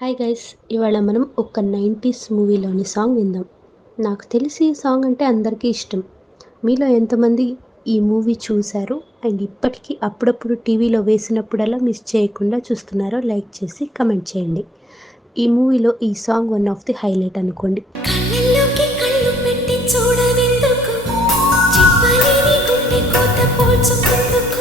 Hi guys! ఇవాళ మనం ఒక 90స్ మూవీలోని సాంగ్ విందాం. నాకు తెలిసి ఈ సాంగ్ అంటే అందరికీ ఇష్టం. మీలో ఎంతమంది ఈ మూవీ చూసారు? అండ్ ఇప్పటికి అప్పుడప్పుడు టీవీలో వేసినప్పుడల్లా మిస్ చేయకుండా చూస్తున్నారో లైక్ చేసి కమెంట్ చేయండి. ఈ మూవీలో ఈ song one of the highlight అనుకోండి. కళ్ళల్లోకి కళ్ళు పెట్టి చూడవెందుకు చెప్పలేని గుండె కోత పోల్చుకుందుకు